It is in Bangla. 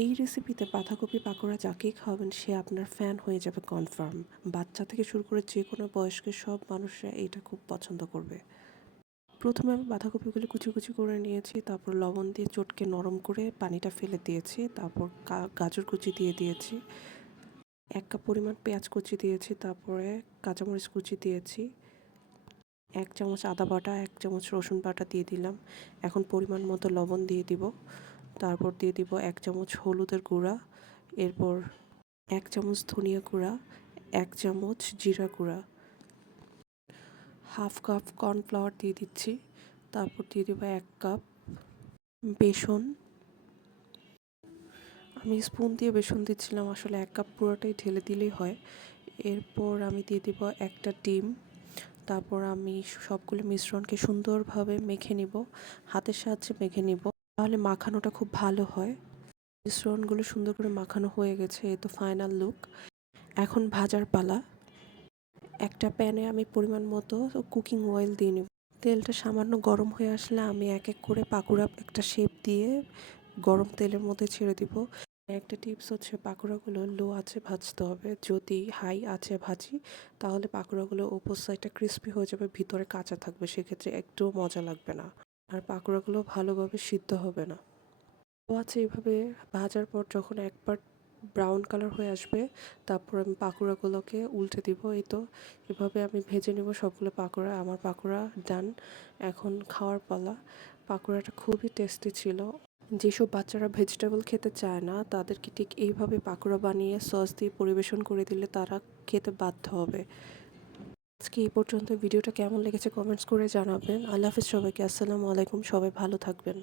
এই রেসিপিতে বাঁধাকপি পাকোড়া যাকেই খাওয়াবেন, সে আপনার ফ্যান হয়ে যাবে কনফার্ম বাচ্চা থেকে শুরু করে যে কোনো বয়স্কের সব মানুষরা এইটা খুব পছন্দ করবে। প্রথমে আমি বাঁধাকপিগুলো কুচি কুচি করে নিয়েছি, তারপর লবণ দিয়ে চটকে নরম করে পানিটা ফেলে দিয়েছি, তারপর গাজর কুচি দিয়ে দিয়েছি, এক কাপ পরিমাণ পেঁয়াজ কুচি দিয়েছি, তারপরে কাঁচামরিচ কুচি দিয়েছি, এক চামচ আদা বাটা, এক চামচ রসুন বাটা দিয়ে দিলাম। এখন পরিমাণ মতো লবণ দিয়ে দিব। তারপর দিয়ে দিব এক চামচ হলুদের গুঁড়া, এরপর এক চামচ ধনিয়া গুঁড়া, এক চামচ জিরা গুঁড়া, হাফ কাপ কর্নফ্লাওয়ার দিয়ে দিচ্ছি, তারপর দিয়ে দেবো এক কাপ বেসন। আমি স্পুন দিয়ে বেসন দিচ্ছিলাম, আসলে এক কাপ পুরোটাই ঢেলে দিলেই হয়। এরপর আমি দিয়ে দিব একটা ডিম, তারপর আমি সবগুলো মিশ্রণকে সুন্দরভাবে মেখে নিব, হাতের সাহায্যে মেখে নিব। তাহলে মাখানোটা খুব ভালো হয়। মিশ্রণগুলো সুন্দর করে মাখানো হয়ে গেছে, এ তো ফাইনাল লুক এখন ভাজার পালা। একটা প্যানে আমি পরিমাণ মতো কুকিং অয়েল দিয়ে নিব। তেলটা সামান্য গরম হয়ে আসলে আমি এক এক করে পাকুড়া একটা শেপ দিয়ে গরম তেলের মধ্যে ছেড়ে দিব। একটা টিপস হচ্ছে পাকোড়াগুলো লো আছে ভাজতে হবে। যদি হাই আছে ভাজি, তাহলে পাকোড়াগুলো ওপর সাইডটা ক্রিস্পি হয়ে যাবে, ভিতরে কাঁচা থাকবে, সেক্ষেত্রে একটুও মজা লাগবে না। আর পাকোড়াগুলো ভালোভাবে সিদ্ধ হবে না। লো আছে এইভাবে ভাজার পর যখন একবার ব্রাউন কালার হয়ে আসবে, তারপর আমি পাকোড়াগুলোকে উল্টে দিব। এই তো, এভাবে আমি ভেজে নেব সবগুলো পাকোড়া। আমার পাকোড়া ডান এখন খাওয়ার পালা। পাকোড়াটা খুবই টেস্টি ছিল। যেসব বাচ্চারা ভেজিটেবল খেতে চায় না, তাদেরকে ঠিক এইভাবে পাকোড়া বানিয়ে সস দিয়ে পরিবেশন করে দিলে তারা খেতে বাধ্য হবে। আজকে এই পর্যন্ত। ভিডিওটা কেমন লেগেছে কমেন্টস করে জানাবেন। আল্লাহ হাফিজ সবাইকে। আসসালামু আলাইকুম। সবাই ভালো থাকবেন।